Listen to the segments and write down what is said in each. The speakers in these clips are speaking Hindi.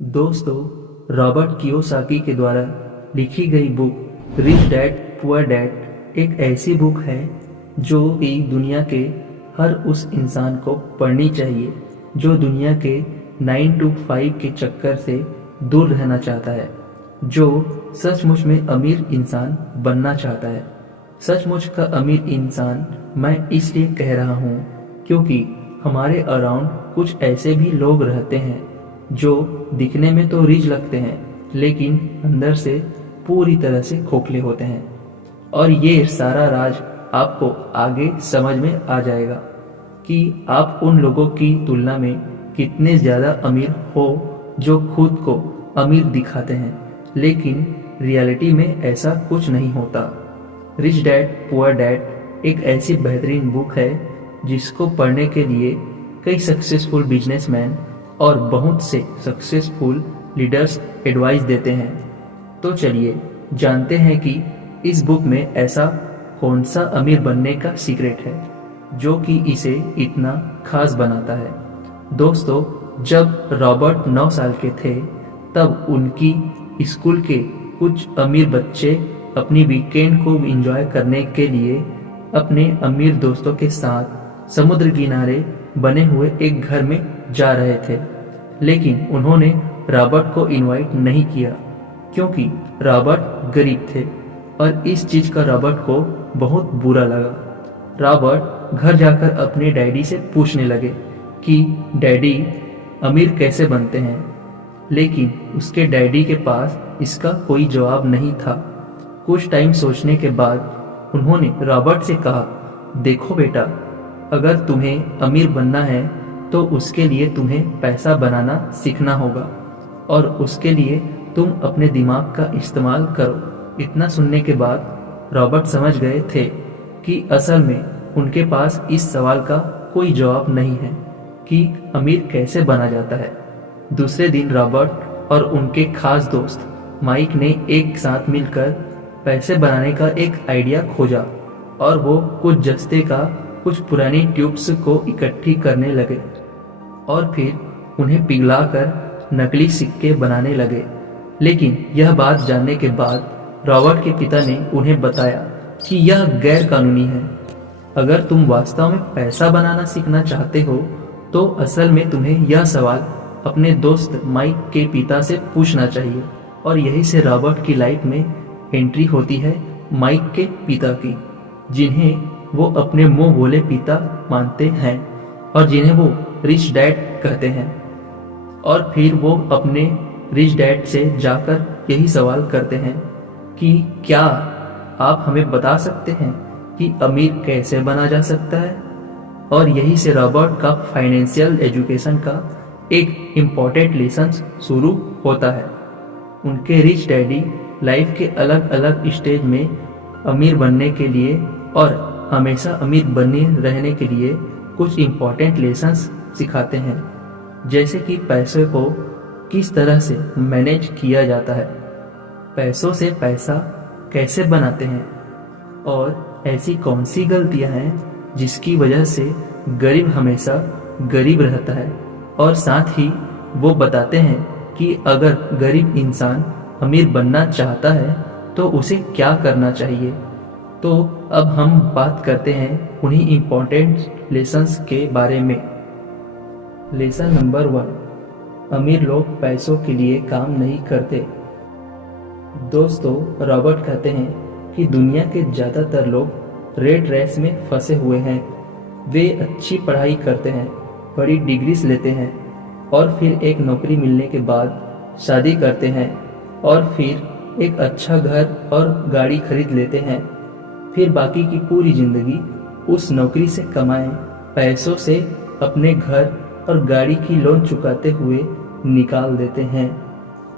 दोस्तों, रॉबर्ट कियोसाकी के द्वारा लिखी गई book rich dad poor dad एक ऐसी बुक है जो कि दुनिया के हर उस इंसान को पढ़नी चाहिए जो दुनिया के 9 to 5 के चक्कर से दूर रहना चाहता है, जो सचमुच में अमीर इंसान बनना चाहता है। सचमुच का अमीर इंसान मैं इसलिए कह रहा हूँ क्योंकि हमारे अराउंड कुछ ऐसे भी लोग रहते हैं जो दिखने में तो रिच लगते हैं लेकिन अंदर से पूरी तरह से खोखले होते हैं। और ये सारा राज आपको आगे समझ में आ जाएगा कि आप उन लोगों की तुलना में कितने ज़्यादा अमीर हो जो खुद को अमीर दिखाते हैं, लेकिन रियलिटी में ऐसा कुछ नहीं होता। रिच डैड पुअर डैड एक ऐसी बेहतरीन बुक है जिसको पढ़ने के लिए कई सक्सेसफुल बिजनेसमैन और बहुत से सक्सेसफुल लीडर्स एडवाइस देते हैं। तो चलिए जानते हैं कि इस बुक में ऐसा कौन सा अमीर बनने का सीक्रेट है जो कि इसे इतना खास बनाता है। दोस्तों, जब रॉबर्ट 9 साल के थे तब उनकी स्कूल के कुछ अमीर बच्चे अपनी वीकेंड को एंजॉय करने के लिए अपने अमीर दोस्तों के साथ समुद्र किनारे बने हुए एक घर में जा रहे थे, लेकिन उन्होंने रॉबर्ट को इनवाइट नहीं किया क्योंकि रॉबर्ट गरीब थे और इस चीज का रॉबर्ट को बहुत बुरा लगा। रॉबर्ट घर जाकर अपने डैडी से पूछने लगे कि डैडी, अमीर कैसे बनते हैं, लेकिन उसके डैडी के पास इसका कोई जवाब नहीं था। कुछ टाइम सोचने के बाद उन्होंने रॉबर्ट से कहा, देखो बेटा, अगर तुम्हें अमीर बनना है तो उसके लिए तुम्हें पैसा बनाना सीखना होगा और उसके लिए तुम अपने दिमाग का इस्तेमाल करो। इतना सुनने के बाद रॉबर्ट समझ गए थे कि असल में उनके पास इस सवाल का कोई जवाब नहीं है कि अमीर कैसे बना जाता है। दूसरे दिन रॉबर्ट और उनके खास दोस्त माइक ने एक साथ मिलकर पैसे बनाने का एक आइडिया खोजा और वो कुछ जस्ते का कुछ पुरानी ट्यूब्स को इकट्ठी करने लगे और फिर उन्हें पिघलाकर नकली सिक्के बनाने लगे। लेकिन यह बात जानने के बाद रॉबर्ट के पिता ने उन्हें बताया कि यह गैर कानूनी है। अगर तुम वास्तव में पैसा बनाना सीखना चाहते हो तो असल में तुम्हें यह सवाल अपने दोस्त माइक के पिता से पूछना चाहिए। और यही से रॉबर्ट की लाइफ में एंट्री होती है माइक के पिता की, जिन्हें वो अपने मुंह बोले पिता मानते हैं और जिन्हें वो रिच डैड कहते हैं। और फिर वो अपने रिच डैड से जाकर यही सवाल करते हैं कि क्या आप हमें बता सकते हैं कि अमीर कैसे बना जा सकता है। और यही से रॉबर्ट का फाइनेंशियल एजुकेशन का एक इम्पॉर्टेंट लेसन शुरू होता है। उनके रिच डैडी लाइफ के अलग अलग स्टेज में अमीर बनने के लिए और हमेशा अमीर बने रहने के लिए कुछ इम्पॉर्टेंट लेसन्स सिखाते हैं, जैसे कि पैसे को किस तरह से मैनेज किया जाता है, पैसों से पैसा कैसे बनाते हैं और ऐसी कौन सी गलतियां हैं जिसकी वजह से गरीब हमेशा गरीब रहता है। और साथ ही वो बताते हैं कि अगर गरीब इंसान अमीर बनना चाहता है तो उसे क्या करना चाहिए। तो अब हम बात करते हैं उन्हीं इम्पोर्टेंट लेसन्स के बारे में। लेसन नंबर 1, अमीर लोग पैसों के लिए काम नहीं करते। दोस्तों, रॉबर्ट कहते हैं कि दुनिया के ज़्यादातर लोग रेट रेस में फंसे हुए हैं। वे अच्छी पढ़ाई करते हैं, बड़ी डिग्रीज लेते हैं और फिर एक नौकरी मिलने के बाद शादी करते हैं और फिर एक अच्छा घर और गाड़ी खरीद लेते हैं। फिर बाकी की पूरी जिंदगी उस नौकरी से कमाए पैसों से अपने घर और गाड़ी की लोन चुकाते हुए निकाल देते हैं।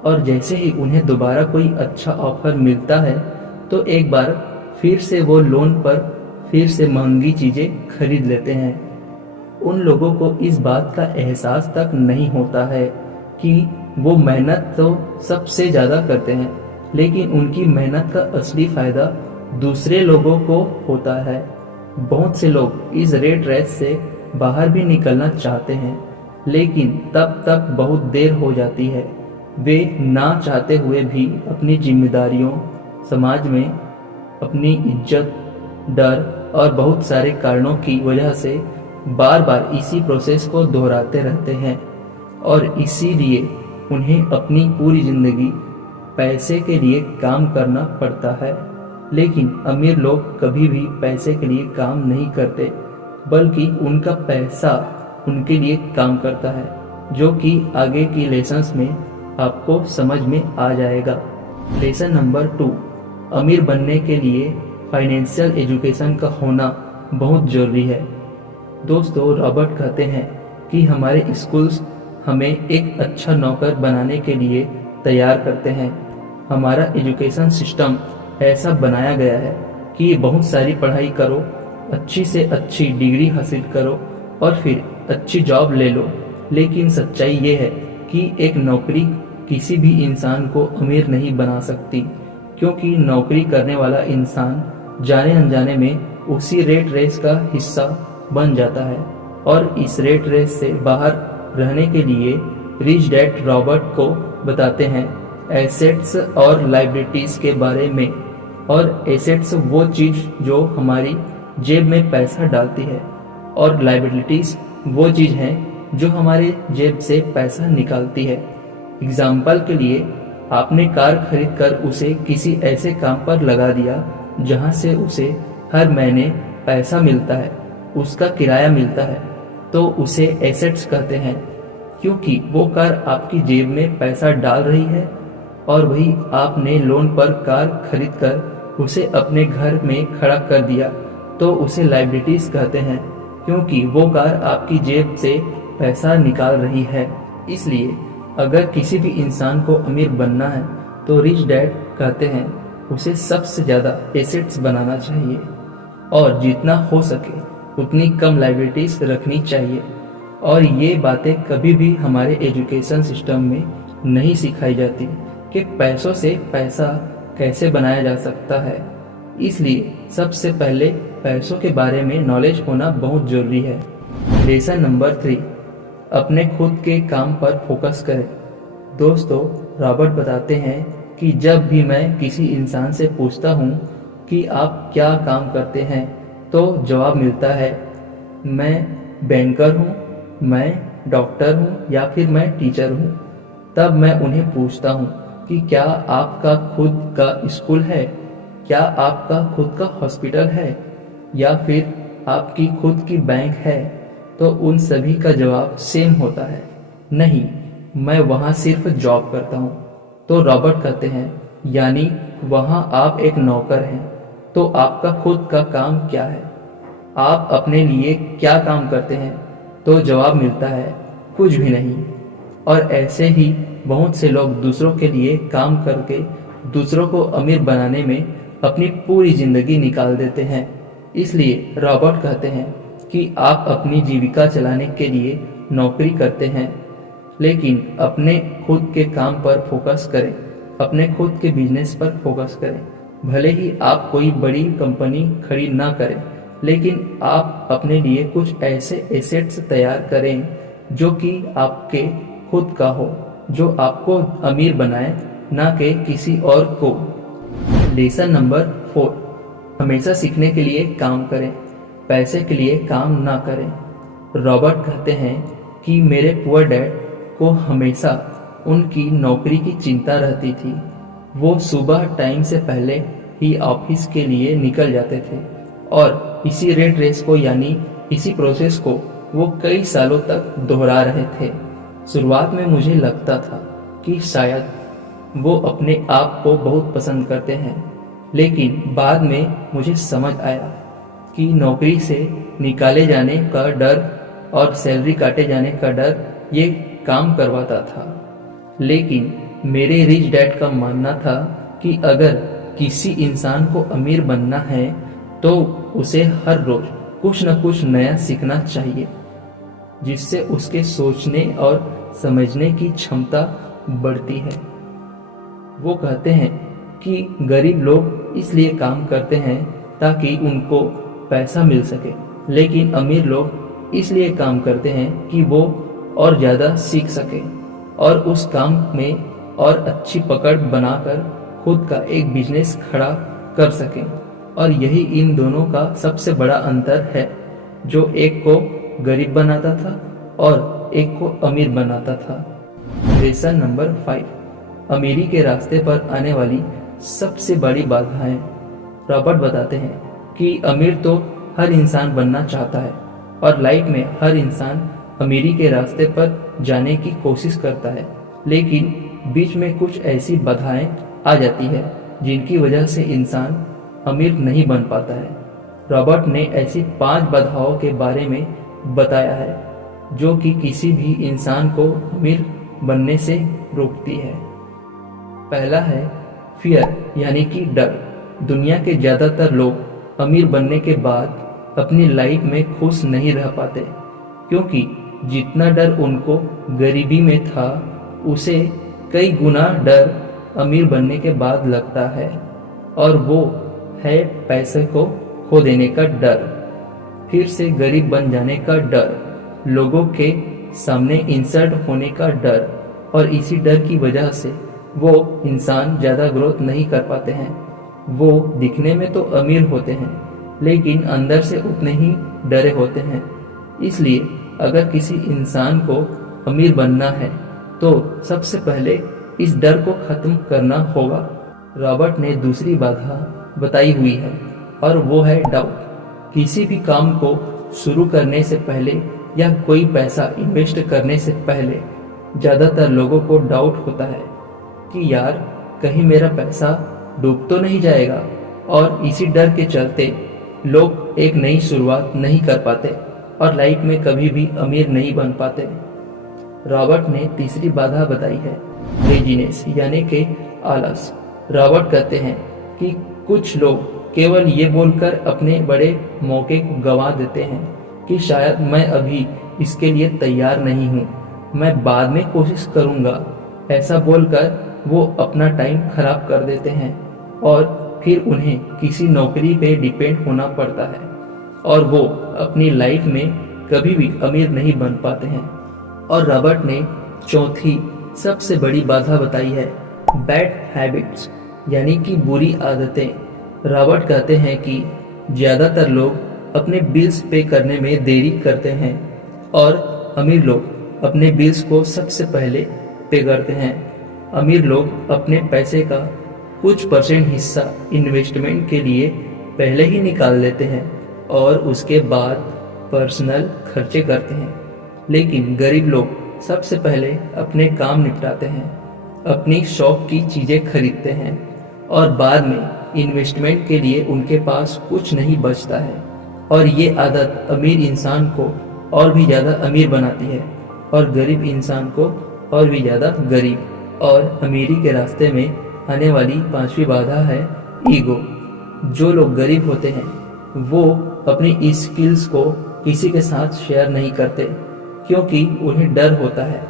और जैसे ही उन्हें दोबारा कोई अच्छा ऑफर मिलता है तो एक बार फिर से वो लोन पर फिर से महंगी चीजें खरीद लेते हैं। उन लोगों को इस बात का एहसास तक नहीं होता है कि वो मेहनत तो सबसे ज़्यादा करते हैं, लेकिन उनकी मेहनत का असली फायदा दूसरे लोगों को होता है। बहुत से लोग इस रेट रेस से बाहर भी निकलना चाहते हैं, लेकिन तब तक बहुत देर हो जाती है वे ना चाहते हुए भी अपनी जिम्मेदारियों, समाज में अपनी इज्जत, डर और बहुत सारे कारणों की वजह से बार बार इसी प्रोसेस को दोहराते रहते हैं और इसीलिए उन्हें अपनी पूरी जिंदगी पैसे के लिए काम करना पड़ता है। लेकिन अमीर लोग कभी भी पैसे के लिए काम नहीं करते, बल्कि उनका पैसा उनके लिए काम करता है, जो कि आगे की लेसन्स में आपको समझ में आ जाएगा। लेसन नंबर 2, अमीर बनने के लिए फाइनेंशियल एजुकेशन का होना बहुत जरूरी है। दोस्तों, रॉबर्ट कहते हैं कि हमारे स्कूल्स हमें एक अच्छा नौकर बनाने के लिए तैयार करते हैं। हमारा एजुकेशन सिस्टम ऐसा बनाया गया है कि बहुत सारी पढ़ाई करो, अच्छी से अच्छी डिग्री हासिल करो और फिर अच्छी जॉब ले लो। लेकिन सच्चाई ये है कि एक नौकरी किसी भी इंसान को अमीर नहीं बना सकती, क्योंकि नौकरी करने वाला इंसान जाने अनजाने में उसी रेट रेस का हिस्सा बन जाता है। और इस रेट रेस से बाहर रहने के लिए रिच डैड रॉबर्ट को बताते हैं एसेट्स और लायबिलिटीज के बारे में। और एसेट्स वो चीज जो हमारी जेब में पैसा डालती है, और लायबिलिटीज वो चीज है जो हमारे जेब से पैसा निकालती है। एग्जाम्पल के लिए, आपने कार खरीद कर उसे किसी ऐसे काम पर लगा दिया जहां से उसे हर महीने पैसा मिलता है, उसका किराया मिलता है, तो उसे एसेट्स कहते हैं, क्योंकि वो कार आपकी जेब में पैसा डाल रही है। और वही आपने लोन पर कार खरीद कर उसे अपने घर में खड़ा कर दिया, तो उसे लायबिलिटीज कहते हैं, क्योंकि वो कार आपकी जेब से पैसा निकाल रही है। इसलिए अगर किसी भी इंसान को अमीर बनना है तो रिच डैड कहते हैं उसे सबसे ज़्यादा एसेट्स बनाना चाहिए और जितना हो सके उतनी कम लायबिलिटीज रखनी चाहिए। और ये बातें कभी भी हमारे एजुकेशन सिस्टम में नहीं सिखाई जाती कि पैसों से पैसा कैसे बनाया जा सकता है। इसलिए सबसे पहले पैसों के बारे में नॉलेज होना बहुत जरूरी है। लेसन नंबर 3, अपने खुद के काम पर फोकस करें। दोस्तों, रॉबर्ट बताते हैं कि जब भी मैं किसी इंसान से पूछता हूँ कि आप क्या काम करते हैं, तो जवाब मिलता है मैं बैंकर हूँ, मैं डॉक्टर हूँ या फिर मैं टीचर हूँ। तब मैं उन्हें पूछता हूँ कि क्या आपका खुद का स्कूल है, क्या आपका खुद का हॉस्पिटल है या फिर आपकी खुद की बैंक है, तो उन सभी का जवाब सेम होता है, नहीं, मैं वहाँ सिर्फ जॉब करता हूँ। तो रॉबर्ट कहते हैं यानी वहाँ आप एक नौकर हैं, तो आपका खुद का काम क्या है, आप अपने लिए क्या काम करते हैं? तो जवाब मिलता है कुछ भी नहीं। और ऐसे ही बहुत से लोग दूसरों के लिए काम करके दूसरों को अमीर बनाने में अपनी पूरी जिंदगी निकाल देते हैं। इसलिए रॉबर्ट कहते हैं कि आप अपनी जीविका चलाने के लिए नौकरी करते हैं, लेकिन अपने खुद के काम पर फोकस करें, अपने खुद के बिजनेस पर फोकस करें। भले ही आप कोई बड़ी कंपनी खड़ी ना करें, लेकिन आप अपने लिए कुछ ऐसे एसेट्स तैयार करें जो कि आपके खुद का हो, जो आपको अमीर बनाए, ना कि किसी और को। लेसन नंबर 4, हमेशा सीखने के लिए काम करें, पैसे के लिए काम ना करें। रॉबर्ट कहते हैं कि मेरे पुअर डैड को हमेशा उनकी नौकरी की चिंता रहती थी। वो सुबह टाइम से पहले ही ऑफिस के लिए निकल जाते थे और इसी रेट रेस को यानी इसी प्रोसेस को वो कई सालों तक दोहरा रहे थे। शुरुआत में मुझे लगता था कि शायद वो अपने आप को बहुत पसंद करते हैं, लेकिन बाद में मुझे समझ आया कि नौकरी से निकाले जाने का डर और सैलरी काटे जाने का डर ये काम करवाता था। लेकिन मेरे रिच डैड का मानना था कि अगर किसी इंसान को अमीर बनना है तो उसे हर रोज कुछ न कुछ नया सीखना चाहिए, जिससे उसके सोचने और समझने की क्षमता बढ़ती है। वो कहते हैं कि गरीब लोग इसलिए काम करते हैं ताकि उनको पैसा मिल सके, लेकिन अमीर लोग इसलिए काम करते हैं कि वो और ज़्यादा सीख सके और उस काम में और अच्छी पकड़ बनाकर खुद का एक बिजनेस खड़ा कर सकें। और यही इन दोनों का सबसे बड़ा अंतर है, जो एक को गरीब बनाता था और एक को अमीर बनाता था। लेसन नंबर 5, अमीरी के रास्ते पर आने वाली सबसे बड़ी बाधाएं। रॉबर्ट बताते हैं कि अमीर तो हर इंसान बनना चाहता है और लाइफ में हर इंसान अमीरी के रास्ते पर जाने की कोशिश करता है, लेकिन बीच में कुछ ऐसी बाधाएं आ जाती है जिनकी वजह से इंसान अमीर नहीं बन पाता है। रॉबर्ट ने ऐसी 5 बाधाओं के बारे में बताया है जो कि किसी भी इंसान को अमीर बनने से रोकती है। पहला है फियर, यानी कि डर। दुनिया के ज्यादातर लोग अमीर बनने के बाद अपनी लाइफ में खुश नहीं रह पाते, क्योंकि जितना डर उनको गरीबी में था उसे कई गुना डर अमीर बनने के बाद लगता है, और वो है पैसे को खो देने का डर, फिर से गरीब बन जाने का डर, लोगों के सामने इंसल्ट होने का डर। और इसी डर की वजह से वो इंसान ज़्यादा ग्रोथ नहीं कर पाते हैं। वो दिखने में तो अमीर होते हैं, लेकिन अंदर से उतने ही डरे होते हैं। इसलिए अगर किसी इंसान को अमीर बनना है तो सबसे पहले इस डर को खत्म करना होगा। रॉबर्ट ने दूसरी बाधा बताई हुई है, और वो है डाउट। किसी भी काम को शुरू करने से पहले या कोई पैसा इन्वेस्ट करने से पहले ज़्यादातर लोगों को डाउट होता है कि यार कहीं मेरा पैसा डूब तो नहीं जाएगा, और इसी डर के चलते लोग एक नई शुरुआत नहीं कर पाते और लाइफ में कभी भी अमीर नहीं बन पाते। रॉबर्ट ने तीसरी बाधा बताई है लेजीनेस, यानी कि आलस। रॉबर्ट कहते हैं कि कुछ लोग केवल ये बोलकर अपने बड़े मौके को गंवा देते हैं कि शायद मैं अभी इसके लिए तैयार नहीं हूँ, मैं बाद में कोशिश करूँगा। ऐसा बोलकर वो अपना टाइम खराब कर देते हैं और फिर उन्हें किसी नौकरी पे डिपेंड होना पड़ता है, और वो अपनी लाइफ में कभी भी अमीर नहीं बन पाते हैं। और रॉबर्ट ने चौथी सबसे बड़ी बाधा बताई है बैड हैबिट्स, यानी कि बुरी आदतें। रॉबर्ट कहते हैं कि ज़्यादातर लोग अपने बिल्स पे करने में देरी करते हैं, और अमीर लोग अपने बिल्स को सबसे पहले पे करते हैं। अमीर लोग अपने पैसे का कुछ % हिस्सा इन्वेस्टमेंट के लिए पहले ही निकाल लेते हैं और उसके बाद पर्सनल खर्चे करते हैं। लेकिन गरीब लोग सबसे पहले अपने काम निपटाते हैं, अपनी शौक की चीज़ें खरीदते हैं, और बाद में इन्वेस्टमेंट के लिए उनके पास कुछ नहीं बचता है। और ये आदत अमीर इंसान को और भी ज़्यादा अमीर बनाती है और गरीब इंसान को और भी ज़्यादा गरीब। और अमीरी के रास्ते में आने वाली 5वीं बाधा है ईगो। जो लोग गरीब होते हैं वो अपनी स्किल्स को किसी के साथ शेयर नहीं करते, क्योंकि उन्हें डर होता है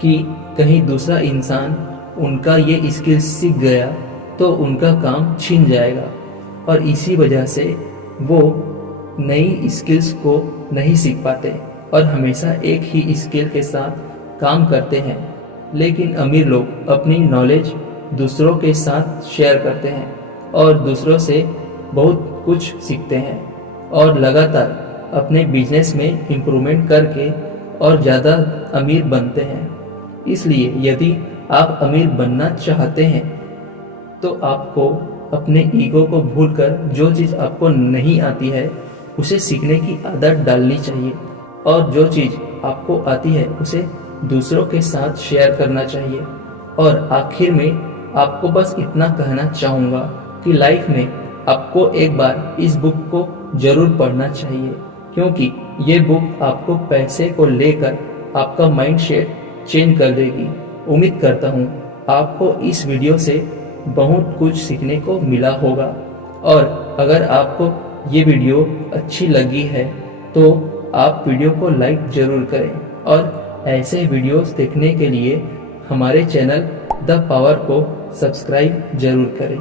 कि कहीं दूसरा इंसान उनका ये स्किल्स सीख गया तो उनका काम छिन जाएगा, और इसी वजह से वो नई स्किल्स को नहीं सीख पाते और हमेशा एक ही स्किल के साथ काम करते हैं। लेकिन अमीर लोग अपनी नॉलेज दूसरों के साथ शेयर करते हैं और दूसरों से बहुत कुछ सीखते हैं, और लगातार अपने बिजनेस में इम्प्रूवमेंट करके और ज़्यादा अमीर बनते हैं। इसलिए यदि आप अमीर बनना चाहते हैं तो आपको अपने ईगो को भूलकर जो चीज़ आपको नहीं आती है उसे सीखने की आदत डालनी चाहिए, और जो चीज़ आपको आती है उसे दूसरों के साथ शेयर करना चाहिए। और आखिर में आपको बस इतना कहना चाहूँगा कि लाइफ में आपको एक बार इस बुक को जरूर पढ़ना चाहिए, क्योंकि ये बुक आपको पैसे को लेकर आपका माइंड सेट चेंज कर देगी। उम्मीद करता हूँ आपको इस वीडियो से बहुत कुछ सीखने को मिला होगा, और अगर आपको ये वीडियो अच्छी लगी है तो आप वीडियो को लाइक जरूर करें, और ऐसे वीडियोस देखने के लिए हमारे चैनल द पावर को सब्सक्राइब जरूर करें।